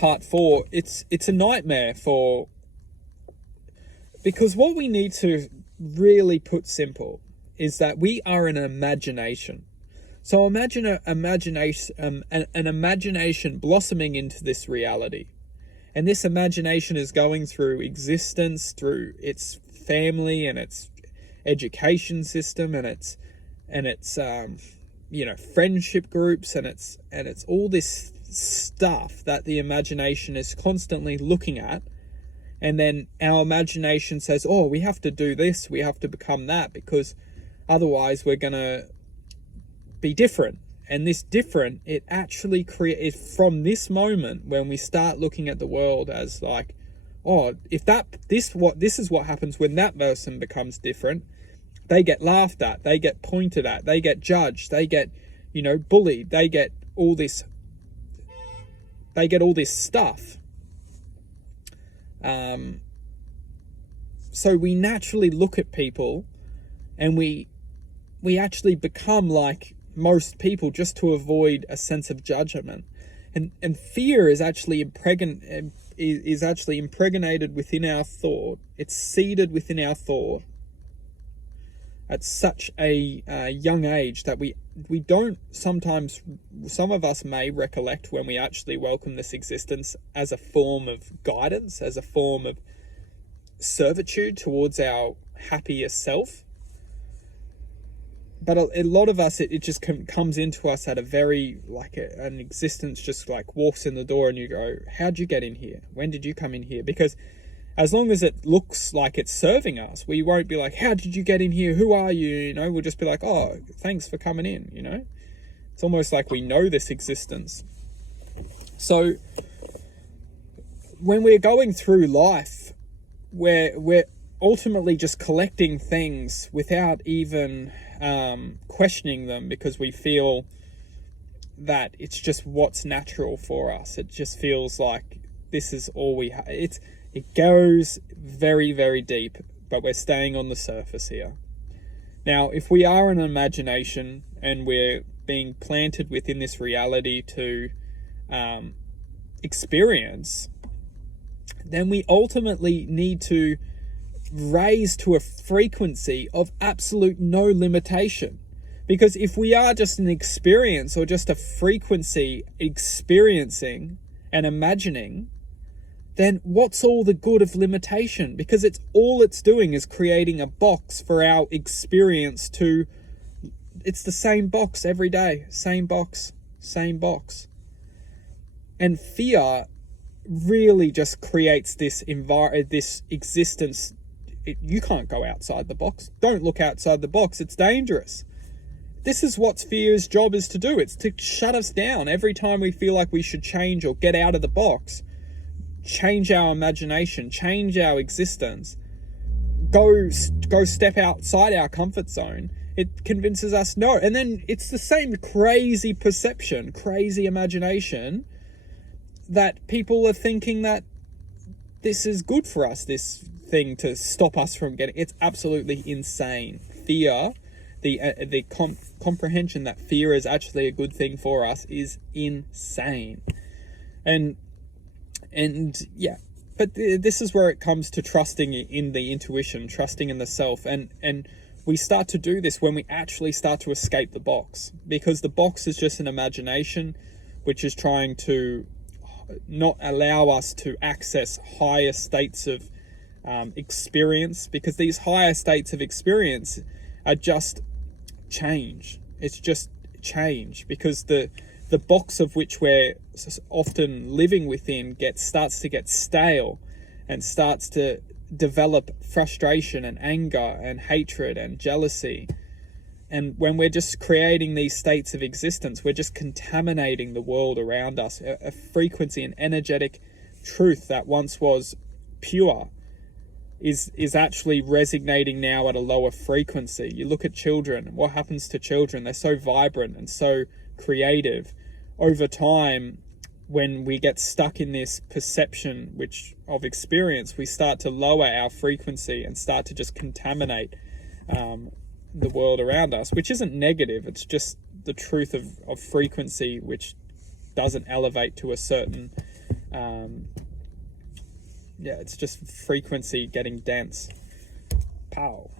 part 4, it's a nightmare because what we need to really put simple is that we are an imagination. So imagine an imagination blossoming into this reality. And this imagination is going through existence, through its family and its education system and its friendship groups, and it's all this stuff that the imagination is constantly looking at. And then our imagination says, oh, we have to do this, we have to become that, because otherwise we're going to be different. And this different, it actually creates from this moment when we start looking at the world as like, oh, if this is what happens when that person becomes different. They get laughed at, they get pointed at, they get judged, they get, bullied, they get all this stuff. So we naturally look at people and we actually become like most people just to avoid a sense of judgment. And fear is actually impregnated within our thought. It's seeded within our thought at such a young age that we don't sometimes, some of us may recollect when we actually welcome this existence as a form of guidance, as a form of servitude towards our happier self. But a lot of us, it just comes into us at a very, an existence just like walks in the door and you go, how'd you get in here? When did you come in here? Because as long as it looks like it's serving us, we won't be like, how did you get in here? Who are you? We'll just be like, oh, thanks for coming in, It's almost like we know this existence. So when we're going through life, we're ultimately just collecting things without even questioning them, because we feel that it's just what's natural for us. It just feels like this is all we have. It goes very, very deep, but we're staying on the surface here. Now, if we are an imagination and we're being planted within this reality to experience, then we ultimately need to raise to a frequency of absolute no limitation. Because if we are just an experience or just a frequency experiencing and imagining, then what's all the good of limitation? Because it's doing is creating a box for our experience to, it's the same box every day, same box. And fear really just creates this existence. You can't go outside the box. Don't look outside the box. It's dangerous. This is what fear's job is to do. It's to shut us down every time we feel like we should change or get out of the box. Change our imagination, change our existence, go step outside our comfort zone. It convinces us no. And then it's the same crazy perception, crazy imagination that people are thinking that this is good for us, this thing to stop us from getting. It's absolutely insane. Fear, the comprehension that fear is actually a good thing for us is insane. And yeah, but this is where it comes to trusting in the intuition, trusting in the self. And we start to do this when we actually start to escape the box, because the box is just an imagination which is trying to not allow us to access higher states of experience, because these higher states of experience are just change. It's just change, because the box of which we're often living within starts to get stale and starts to develop frustration and anger and hatred and jealousy. And when we're just creating these states of existence, we're just contaminating the world around us. A frequency, an energetic truth that once was pure is actually resonating now at a lower frequency. You look at children. What happens to children? They're so vibrant and so creative. Over time, when we get stuck in this perception of experience, we start to lower our frequency and start to just contaminate the world around us, which isn't negative. It's just the truth of frequency, which doesn't elevate to a certain Yeah, it's just frequency getting dense. Pow.